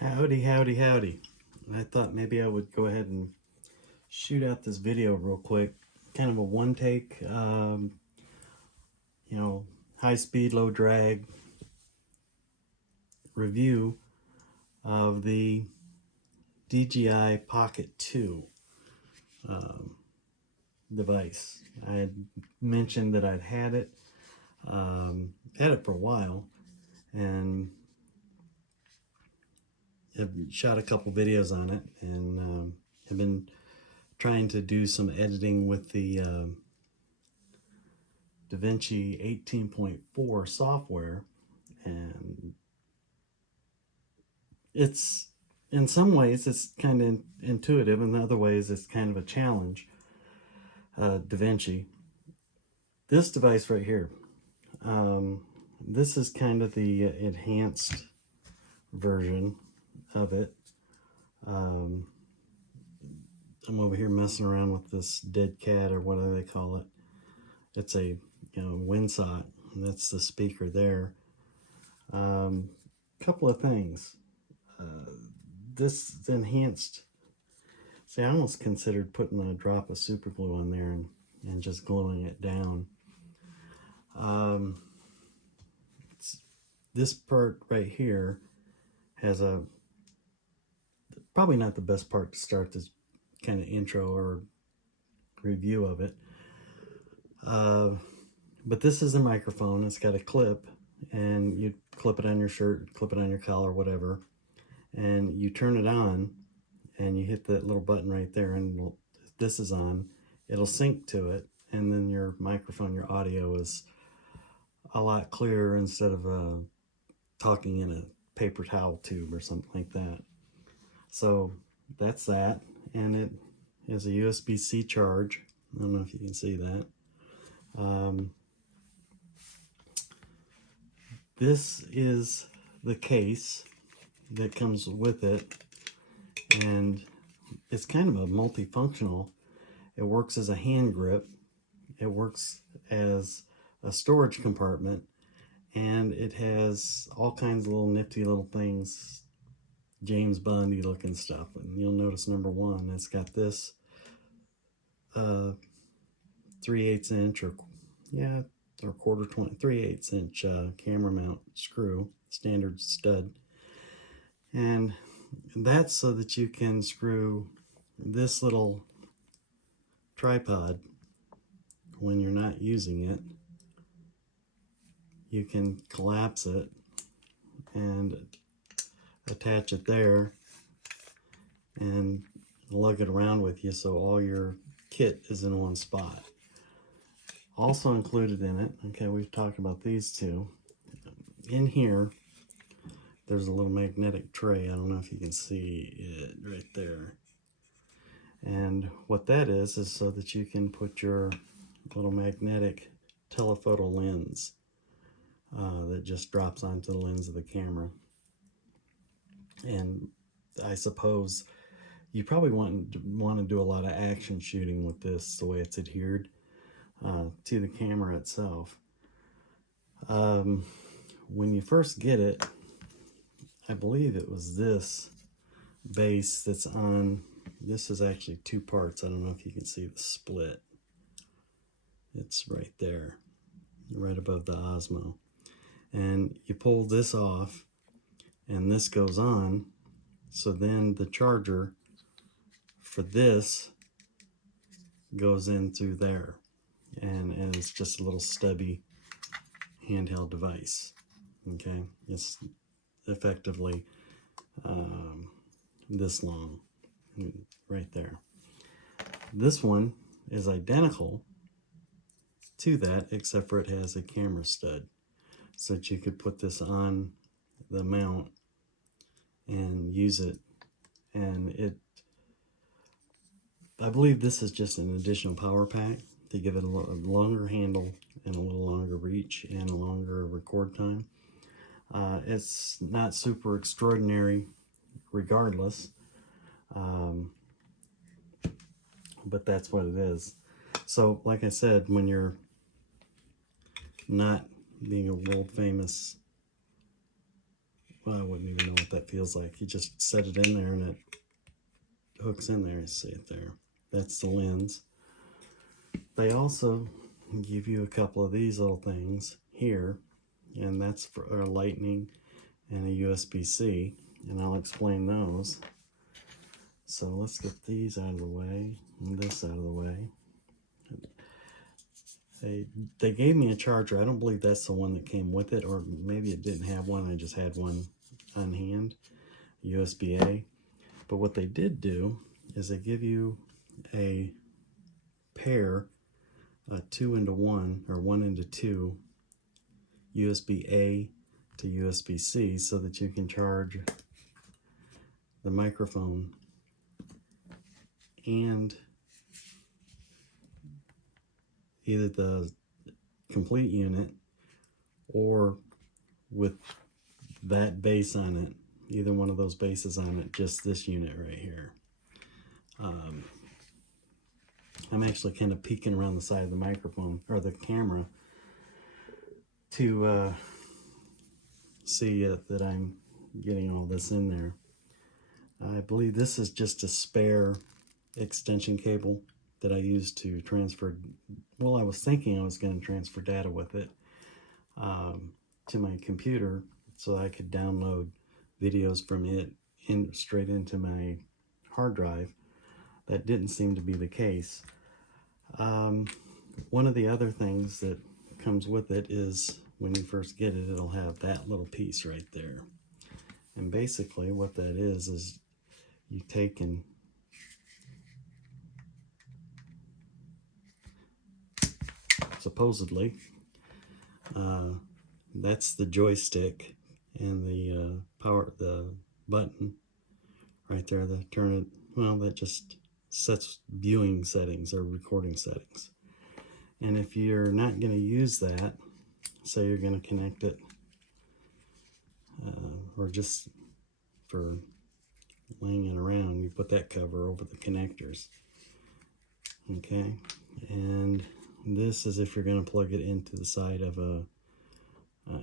Howdy, howdy, howdy. I thought maybe I would go ahead and shoot out this video real quick. Kind of a one take, you know, high speed, low drag review of the DJI Pocket 2 device. I had mentioned that I'd had it for a while, and have shot a couple videos on it, and have been trying to do some editing with the DaVinci 18.4 software, and it's in some ways it's kind of intuitive, in other ways it's kind of a challenge. DaVinci, this device right here, this is kind of the enhanced version of it. I'm over here messing around with this dead cat, or what do they call it. It's a windsock, and that's the speaker there. Couple of things. This enhanced, see, I almost considered putting a drop of super glue on there and just gluing it down. This part right here has probably not the best part to start this kind of intro or review of it. But this is a microphone. It's got a clip, and you clip it on your shirt, clip it on your collar, whatever, and you turn it on, and you hit that little button right there, and if this is on, it'll sync to it, and then your microphone, your audio is a lot clearer instead of talking in a paper towel tube or something like that. So that's that, and it has a USB-C charge. I don't know if you can see that. This is the case that comes with it, and it's kind of a multifunctional. It works as a hand grip, it works as a storage compartment, and it has all kinds of little nifty little things, James Bondy looking stuff. And you'll notice number one, it's got this 3/8 inch or quarter 3/8 inch camera mount screw, standard stud, and that's so that you can screw this little tripod when you're not using it. You can collapse it and attach it there and lug it around with you, so all your kit is in one spot. Also included in it, okay, we've talked about these two. In here, there's a little magnetic tray. I don't know if you can see it right there. And what that is so that you can put your little magnetic telephoto lens that just drops onto the lens of the camera. And I suppose you probably want to do a lot of action shooting with this, the way it's adhered to the camera itself. When you first get it, I believe it was this base that's on. This is actually two parts. I don't know if you can see the split. It's right there, right above the Osmo. And you pull this off, and this goes on. So then the charger for this goes in through there. And it's just a little stubby handheld device. Okay, it's effectively this long, right there. This one is identical to that, except for it has a camera stud, so that you could put this on the mount and use it. And I believe this is just an additional power pack to give it a longer handle and a little longer reach and a longer record time. It's not super extraordinary regardless, but that's what it is. So like I said, when you're not being a world famous well, I wouldn't even know what that feels like. You just set it in there and it hooks in there. You see it there. That's the lens. They also give you a couple of these little things here, and that's for a lightning and a USB-C, and I'll explain those. So let's get these out of the way and this out of the way. They gave me a charger. I don't believe that's the one that came with it, or maybe it didn't have one. I just had one on hand, USB-A. But what they did do is they give you a pair, a 2-into-1 or 1-into-2 USB-A to USB-C, so that you can charge the microphone and either the complete unit or with that base on it, either one of those bases on it, just this unit right here. I'm actually kind of peeking around the side of the microphone or the camera to see that I'm getting all this in there. I believe this is just a spare extension cable that I used to transfer. Well, I was thinking I was going to transfer data with it to my computer so I could download videos from it straight into my hard drive. That didn't seem to be the case. One of the other things that comes with it is when you first get it, it'll have that little piece right there. And basically what that is you take and supposedly that's the joystick and the the button right there, the turn it, well, that just sets viewing settings or recording settings. And if you're not going to use that, say you're going to connect it or just for laying it around, you put that cover over the connectors. Okay, and this is if you're going to plug it into the side of a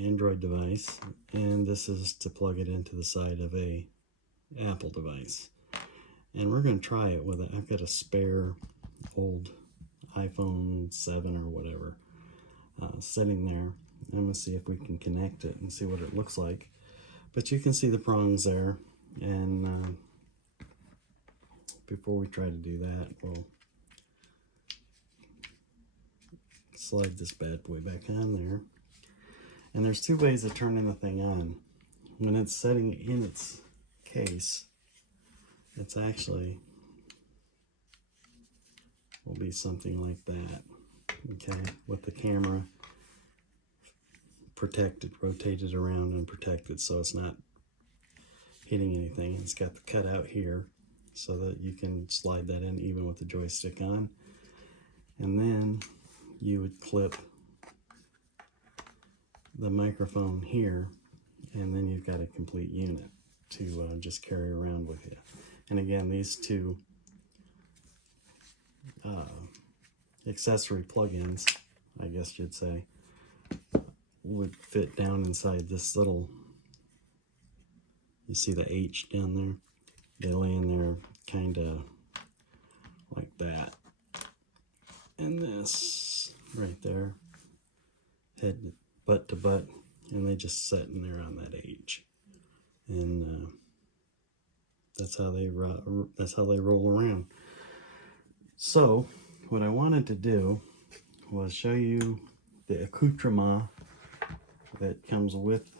Android device, and this is to plug it into the side of a Apple device. And we're going to try it with it. I've got a spare old iPhone 7 or whatever sitting there. I'm going to see if we can connect it and see what it looks like. But you can see the prongs there, and before we try to do that, we'll slide this bad boy back on there. And there's two ways of turning the thing on. When it's setting in its case, it's actually will be something like that, okay, with the camera protected, rotated around and protected so it's not hitting anything. It's got the cutout here so that you can slide that in even with the joystick on. And then you would clip the microphone here, and then you've got a complete unit to just carry around with you. And again, these two accessory plugins, I guess you'd say, would fit down inside this little, you see the H down there? They lay in there kind of like that. And this right there, head butt to butt, and they just set in there on that H. And that's how they roll around. So what I wanted to do was show you the accoutrement that comes with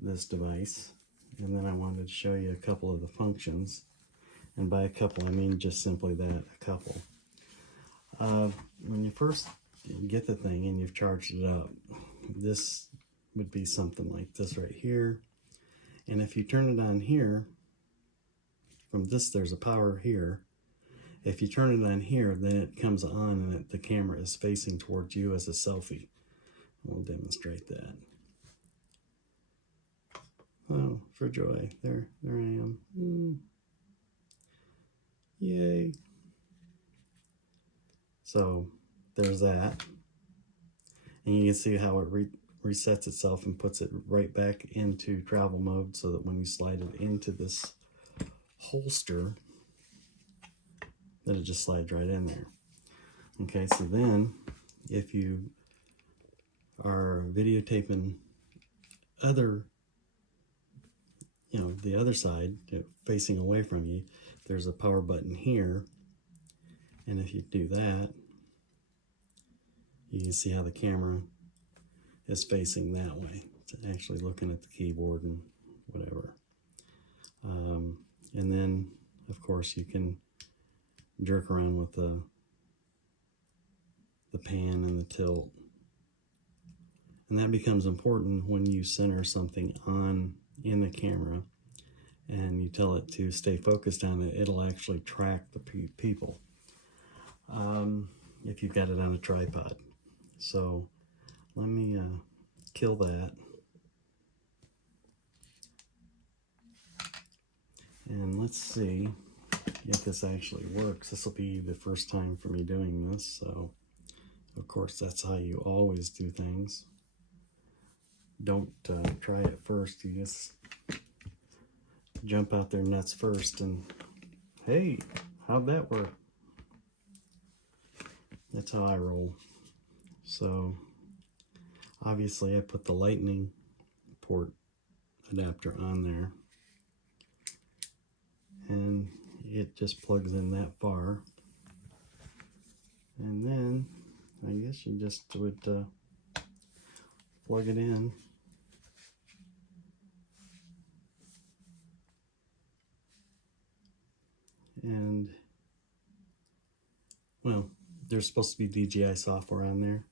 this device, and then I wanted to show you a couple of the functions. And by a couple, I mean just simply that, a couple. When you first get the thing and you've charged it up, this would be something like this right here. And if you turn it on here, from this there's a power here. If you turn it on here, then it comes on and the camera is facing towards you as a selfie. We'll demonstrate that. Oh, for joy. There I am. Yay. So there's that. And you can see how it resets itself and puts it right back into travel mode, so that when you slide it into this holster, then it just slides right in there. Okay, so then if you are videotaping other, the other side, facing away from you, there's a power button here, and if you do that, you can see how the camera is facing that way. It's actually looking at the keyboard and whatever. And then, of course, you can jerk around with the pan and the tilt. And that becomes important when you center something in the camera and you tell it to stay focused on it. It'll actually track the people if you've got it on a tripod. So let me kill that. And let's see if this actually works. This will be the first time for me doing this, so of course that's how you always do things. Don't try it first. You just jump out there nuts first and, hey, how'd that work? That's how I roll. So obviously I put the lightning port adapter on there, and it just plugs in that far. And then I guess you just would plug it in. And, well, there's supposed to be DJI software on there.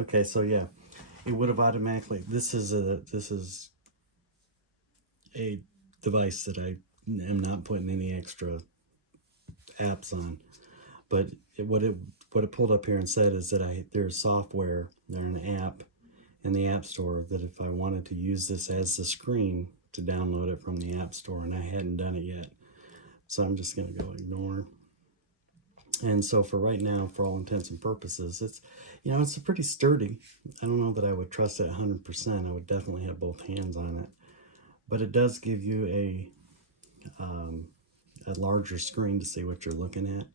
Okay, so yeah, it would have automatically. This is a device that I am not putting any extra apps on, but what it pulled up here and said is that there's software, there's an app in the App Store, that if I wanted to use this as the screen, to download it from the App Store, and I hadn't done it yet. So I'm just going to go ignore. And so for right now, for all intents and purposes, it's pretty sturdy. I don't know that I would trust it 100%. I would definitely have both hands on it. But it does give you a larger screen to see what you're looking at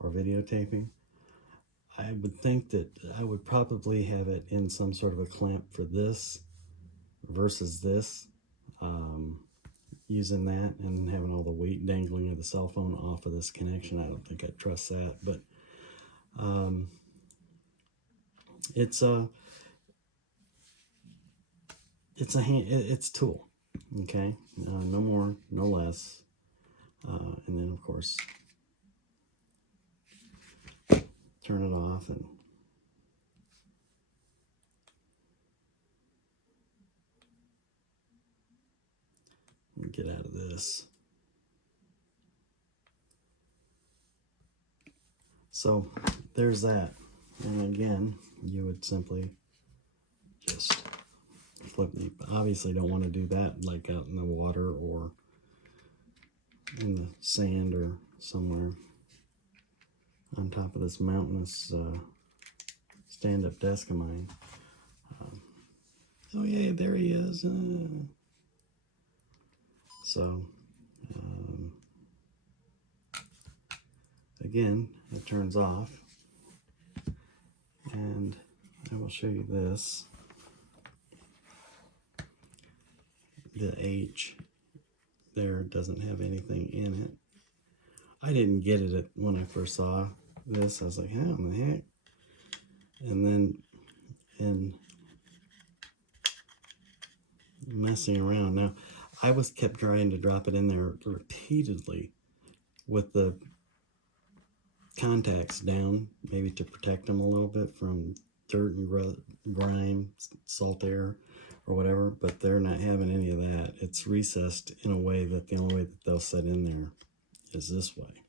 or videotaping. I would think that I would probably have it in some sort of a clamp for this versus this. Using that and having all the weight dangling of the cell phone off of this connection, I don't think I'd trust that. But it's a tool, okay? No more, no less. And then of course turn it off and get out of this. So there's that. And again, you would simply just flip the, obviously don't want to do that like out in the water or in the sand or somewhere on top of this mountainous stand-up desk of mine. Oh yeah, there he is. So again, it turns off, and I will show you this. The H there doesn't have anything in it. I didn't get it when I first saw this. I was like, how in the heck? And then in messing around, now I kept trying to drop it in there repeatedly with the contacts down, maybe to protect them a little bit from dirt and grime, salt air, or whatever, but they're not having any of that. It's recessed in a way that the only way that they'll set in there is this way.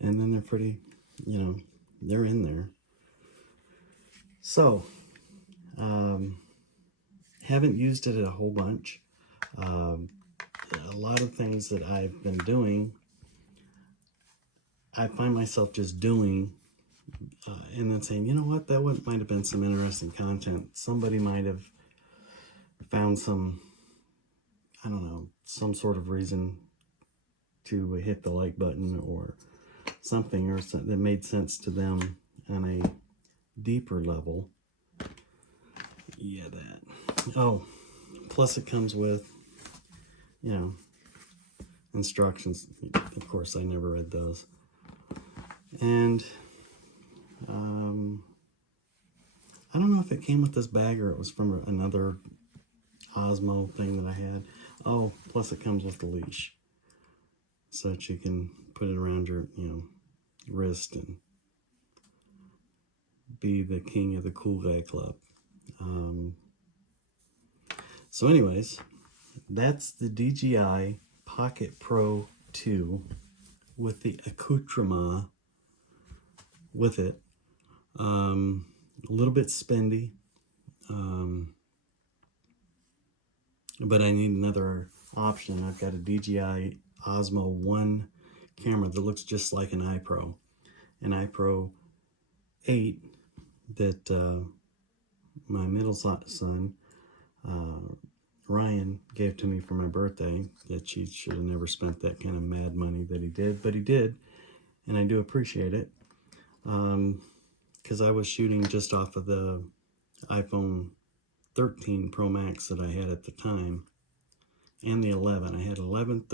And then they're pretty, they're in there. So, haven't used it a whole bunch. A lot of things that I've been doing, I find myself just doing, and then saying, you know what, that might have been some interesting content. Somebody might have found some, I don't know, some sort of reason to hit the like button or something, or that made sense to them on a deeper level. Yeah, that. Oh, plus it comes with, you know, instructions. Of course, I never read those. And I don't know if it came with this bag or it was from another Osmo thing that I had. Oh, plus it comes with the leash, so that you can put it around your, wrist and be the king of the cool guy club. So anyways, that's the DJI Pocket Pro 2 with the accoutrement with it. A little bit spendy, but I need another option. I've got a DJI Osmo 1 camera that looks just like an iPro. An iPro 8 that my middle son, Ryan, gave to me for my birthday, that she should have never spent that kind of mad money that he did, but he did, and I do appreciate it, because I was shooting just off of the iPhone 13 Pro Max that I had at the time, and the 11. I had 11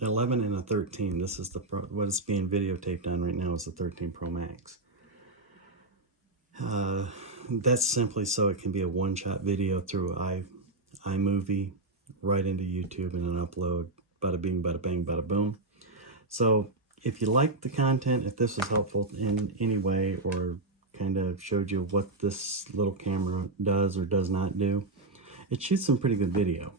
and a 13. This is what is being videotaped on right now is the 13 Pro Max. That's simply so it can be a one-shot video through iMovie right into YouTube and an upload. Bada bing, bada bang, bada boom. So if you liked the content, if this was helpful in any way or kind of showed you what this little camera does or does not do, it shoots some pretty good video.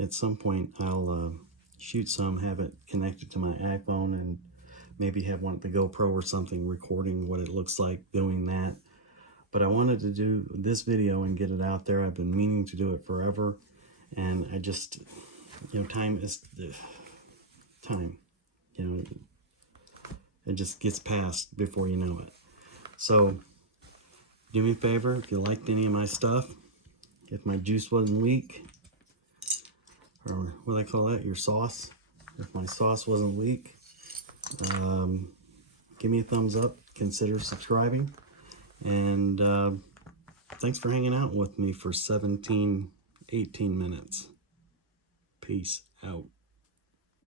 At some point I'll shoot some, have it connected to my iPhone, and maybe have one at the GoPro or something recording what it looks like doing that. But I wanted to do this video and get it out there. I've been meaning to do it forever, and I just, time is time. It just gets past before you know it. So do me a favor, if you liked any of my stuff, if my juice wasn't weak, or what do I call that, your sauce, if my sauce wasn't weak, give me a thumbs up, consider subscribing, and thanks for hanging out with me for 17, 18 minutes. Peace out.